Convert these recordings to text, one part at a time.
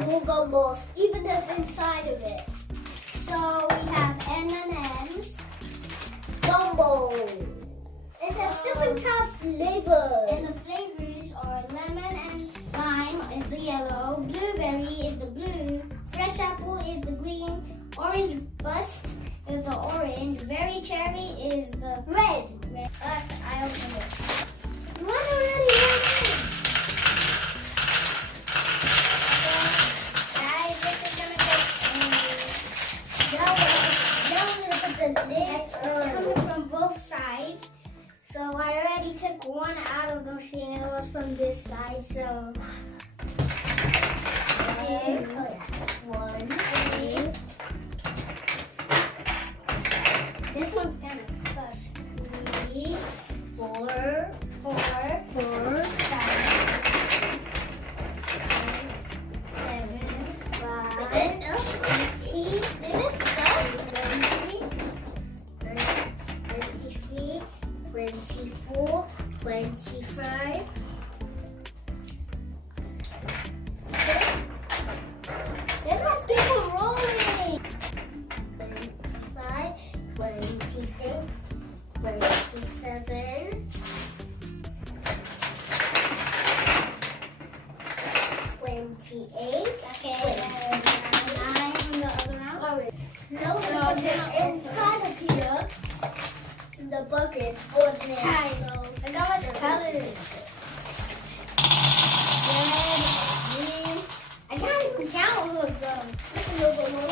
more gumballs, even that's inside of it. So we have M&M's, Gumball. It has different types of flavors. and the flavors are lemon and lime is the yellow, blueberry is the blue, fresh apple is the green, orange bust is the orange, berry cherry is the Red. red. I opened it. One already open. Guys, this is gonna go Now we're going to put the lid it's on. coming from both sides. So I already took one out of the machine. It was from this side. So two, One, three. This one's kind of stuck. 3, 4, 4, 5, 6, 7, 5. 20, It is stuck. 23, 24, 25. This one's keep on rolling. 25, 26, 27, 28. Okay, then 9 on the other round. No, So so then inside of here, in the bucket, or there. Guys, I got much colors. Red, green. I can't even count all of them. This is a little bit more.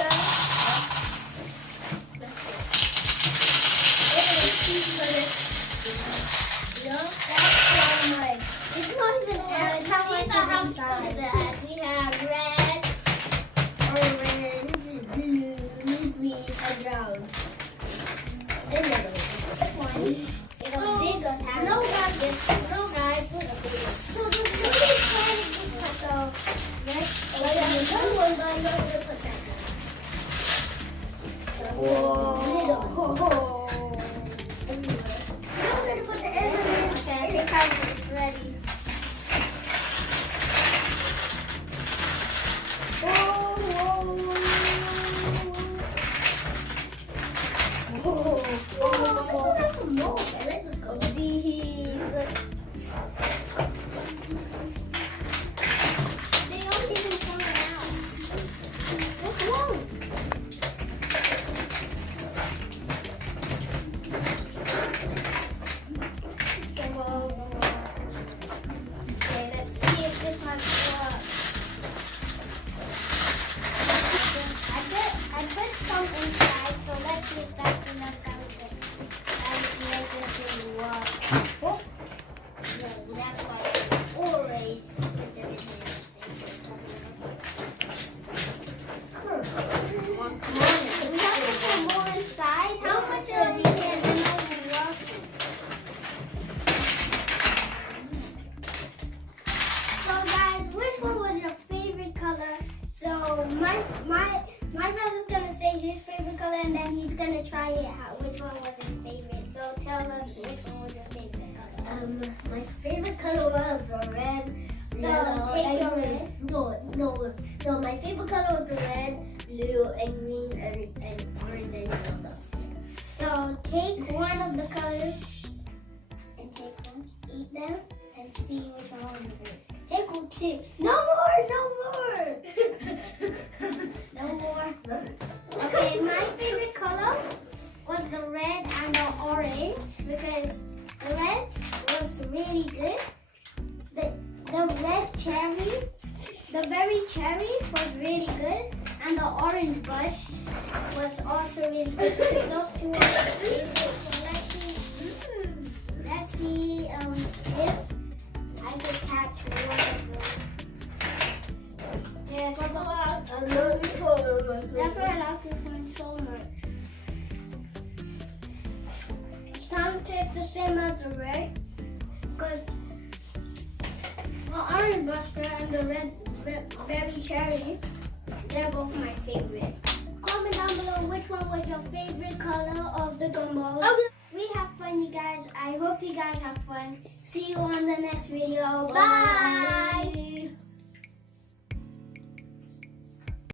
That's so much. It's not even how much These are how is stupid inside. it is. We have red, orange, blue, green, and brown. Anyway, This one is a bigger pack. no guys, look at this. So the blue can is just so let's But open the it. blue one, I'm not gonna put that. Whoa. I'm gonna put the M&M's Okay, in the the cover is ready. Oh, that's a mold. I like this color. They aren't even coming out. What's wrong? Okay, let's see if this one works. I put some inside, so let's see if that's enough to make this thing work. Oh. Yeah, that's why it's always put everything Come on, we have to put more inside. How much of these can work? So guys, which one was your favorite color? So my brother's gonna say his favorite color, and then he's gonna try it out. Which one was his favorite? So tell us which one was your favorite color. My favorite color was the red. So yellow, take and your green. red. No. My favorite color was the red, blue, and green, and orange, and yellow. So take one of the colors and take them, eat them, and see which one was your favorite. Take two. No more. No more. Okay, my favorite color was the red and the orange because the red was really good. The red cherry, the berry cherry was really good, and the orange bust was also really good. Those two were my favorite. So let's see if I could catch one of them. Yeah, that's why I like this one so much. Time to take the same as the red, because the orange buster and the red berry cherry, they're both my favorite. Comment down below which one was your favorite color of the gumballs. We have fun, you guys. I hope you guys have fun. See you on the next video. Bye.